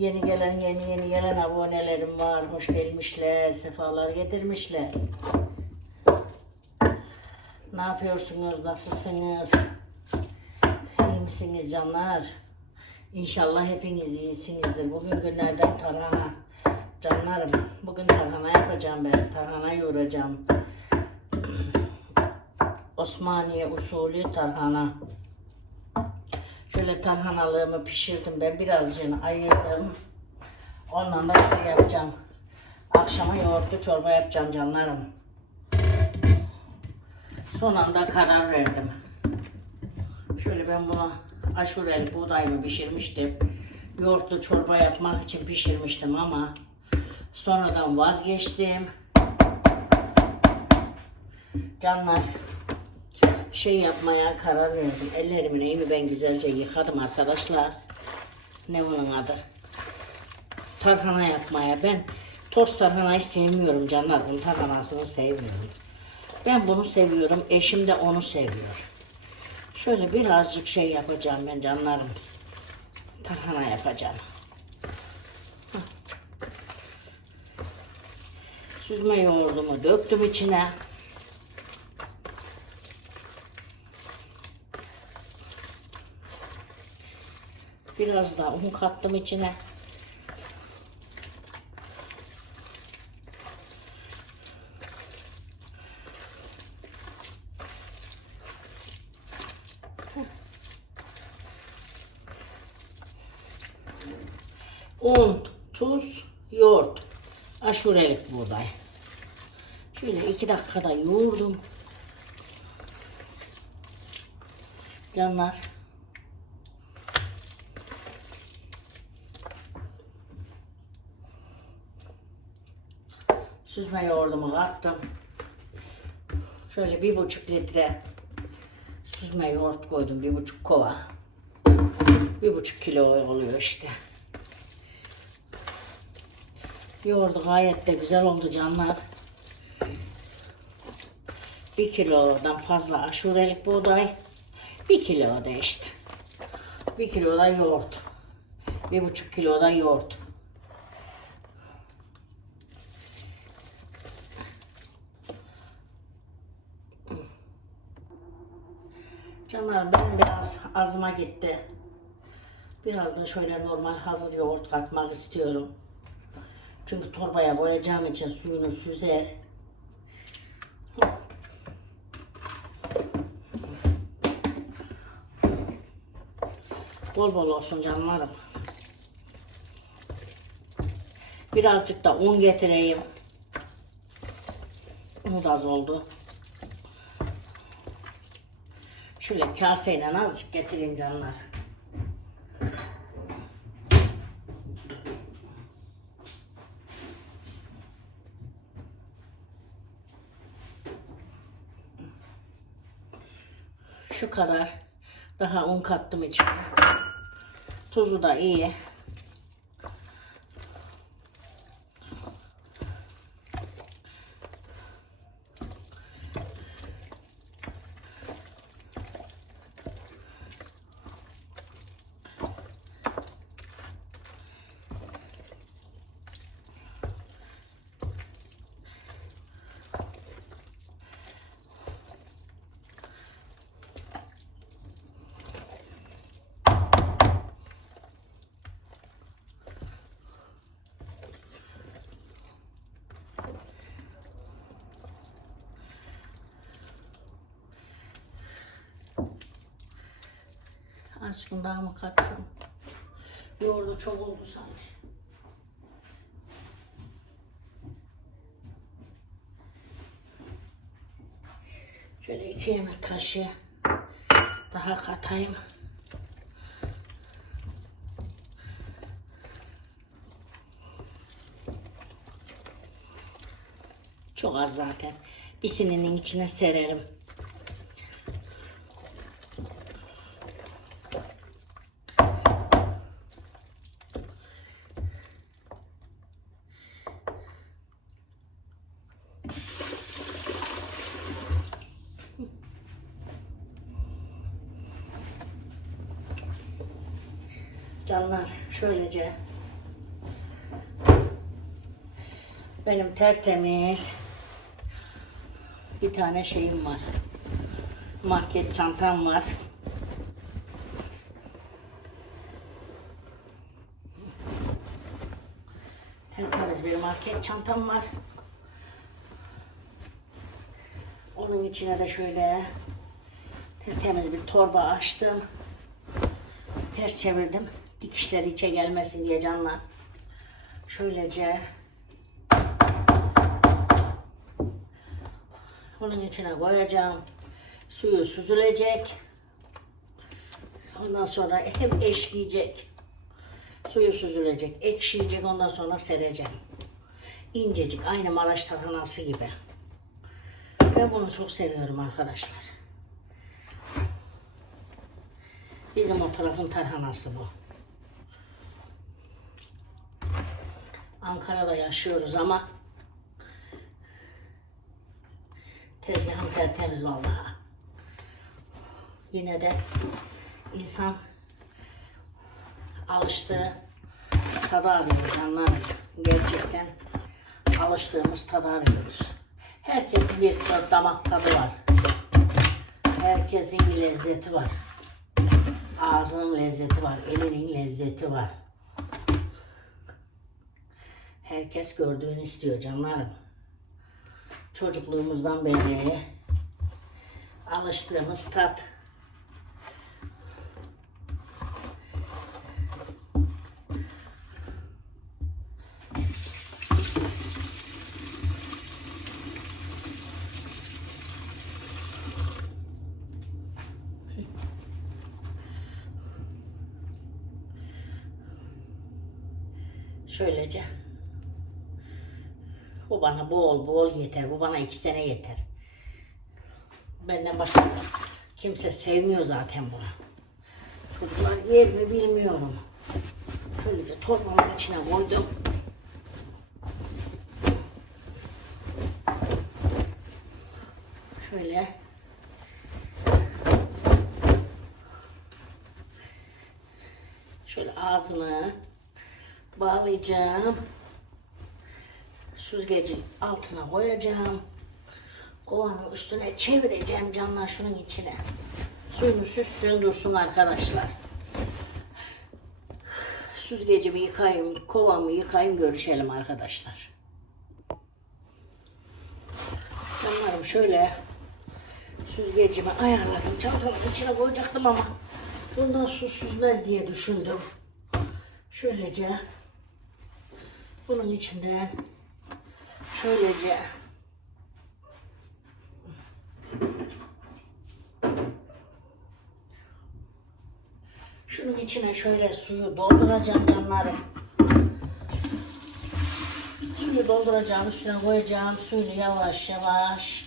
Yeni gelen yeni yeni gelen abonelerim var. Hoş gelmişler. Sefalar getirmişler. Ne yapıyorsunuz? Nasılsınız? İyi misiniz canlar? İnşallah hepiniz iyisinizdir. Bugün günlerden tarhana. Canlarım bugün tarhana yapacağım ben. Tarhana yoğuracağım. Osmaniye usulü tarhana. Şöyle tarhanalığımı pişirdim ben birazcık ayırdım. Ondan da şey yapacağım. Akşama yoğurtlu çorba yapacağım canlarım. Son anda karar verdim. Şöyle ben buna aşureli buğdayımı pişirmiştim. Yoğurtlu çorba yapmak için pişirmiştim ama sonradan vazgeçtim. Canlar şey yapmaya karar verdim. Ellerimin neyimi ben güzelce yıkadım arkadaşlar. Ne onun adı? Tarhana yapmaya. Ben toz tarhanayı sevmiyorum canlar. Bunun tarhanasını sevmiyorum. Ben bunu seviyorum. Eşim de onu seviyor. Şöyle birazcık şey yapacağım ben canlarım. Tarhana yapacağım. Süzme yoğurdumu döktüm içine. Biraz daha un kattım içine. Un, tuz, yoğurt. Aşurelik buğday. Şöyle iki dakikada yoğurdum. Canlar. Süzme yoğurdumu kattım. Şöyle bir buçuk litre süzme yoğurt koydum. Bir buçuk kova. Bir buçuk kilo oluyor işte. Yoğurdu gayet de güzel oldu canlar. Bir kilodan fazla aşurelik buğday. Bir kilo da işte. Bir kilo da yoğurt. Bir buçuk kilo da yoğurt. Canlar ben biraz azıma gitti. Biraz da şöyle normal hazır yoğurt katmak istiyorum. Çünkü torbaya boyayacağım için suyunu süzer. Bol bol olsun canlarım. Birazcık da un getireyim. Unu da az oldu. Şöyle kaseyle azıcık getireyim canlar. Şu kadar. Daha un kattım içine. Tuzu da iyi. Aşkım daha mı katsam? Yoğurdu çok oldu sanki. Şöyle iki yemek kaşığı daha katayım. Çok az zaten. Bir sininin içine sererim. Canlar şöylece Benim tertemiz bir tane şeyim var. Market çantam var. Tertemiz bir market çantam var. Onun içine de şöyle tertemiz bir torba açtım. Ters çevirdim. Dikişleri içe gelmesin diye canlar. Şöylece bunun içine koyacağım. Suyu süzülecek. Ondan sonra hep eşleyecek. Suyu süzülecek, ekşiyecek. Ondan sonra sereceğim. İncecik, aynı Maraş tarhanası gibi. Ben bunu çok seviyorum arkadaşlar. Bizim o tarafın tarhanası bu. Ankara'da yaşıyoruz ama tezgahım tertemiz vallahi. Yine de insan alıştığı tadı arıyor canlar. Gerçekten alıştığımız tadı arıyoruz. Herkesin bir damak tadı var. Herkesin bir lezzeti var. Ağzının lezzeti var, elinin lezzeti var. Herkes gördüğünü istiyor canlarım. Çocukluğumuzdan beri alıştığımız tat. Şöylece. Bu bana bol bol yeter. Bu bana iki sene yeter. Benden başka kimse sevmiyor zaten bunu. Çocuklar yer mi bilmiyorum. Şöylece torbamın içine koydum. Şöyle şöyle ağzını bağlayacağım. Süzgeci altına koyacağım. Kovanın üstüne çevireceğim canlar şunun içine. Suyunu süssün dursun arkadaşlar. Süzgecimi yıkayayım, kovamı yıkayayım görüşelim arkadaşlar. Canlarım şöyle süzgecimi ayarladım. Çantamın içine koyacaktım ama bundan su süzmez diye düşündüm. Şöylece bunun içinden şöylece şunun içine şöyle suyu dolduracağım canlarım. Suyu dolduracağım, üstüne koyacağım. Suyunu yavaş yavaş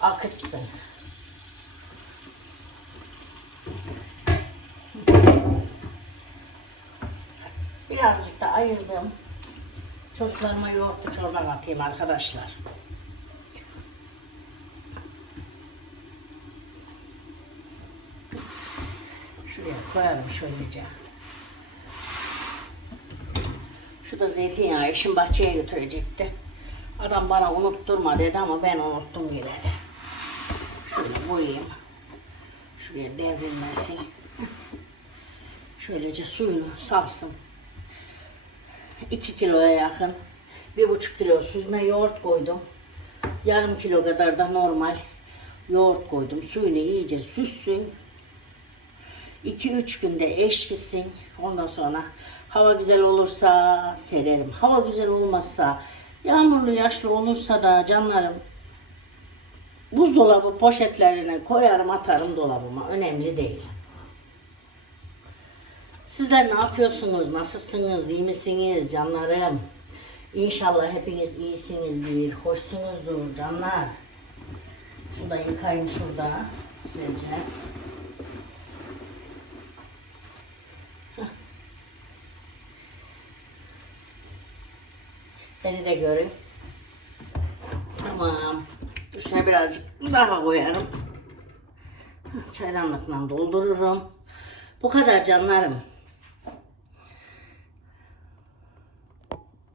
akıtsın. Birazcık da ayırdım. Çocuklarıma yoğurtlu çorba atayım arkadaşlar. Şuraya koyalım şöylece. Şu da zeytinyağı eşim bahçeye götürecekti. Adam bana unutturma dedi ama ben unuttum yine de. Şöyle koyayım. Şuraya devrilmesin. Şöylece suyunu salsın. 2 kiloya yakın. bir buçuk kilo süzme yoğurt koydum. Yarım kilo kadar da normal yoğurt koydum. Suyunu iyice süssün. 2-3 günde eşkisin. Ondan sonra hava güzel olursa sererim. Hava güzel olmazsa yağmurlu yaşlı olursa da canlarım buzdolabı poşetlerine koyarım atarım dolabıma. Önemli değil. Sizler ne yapıyorsunuz? Nasılsınız? İyi misiniz canlarım? İnşallah hepiniz iyisinizdir, hoşsunuzdur canlar. Şurada yıkayın şurada. Güzelce. Beni de görün. Tamam. Üstüne birazcık daha koyarım. Hah, Çaydanlıkla doldururum. Bu kadar canlarım.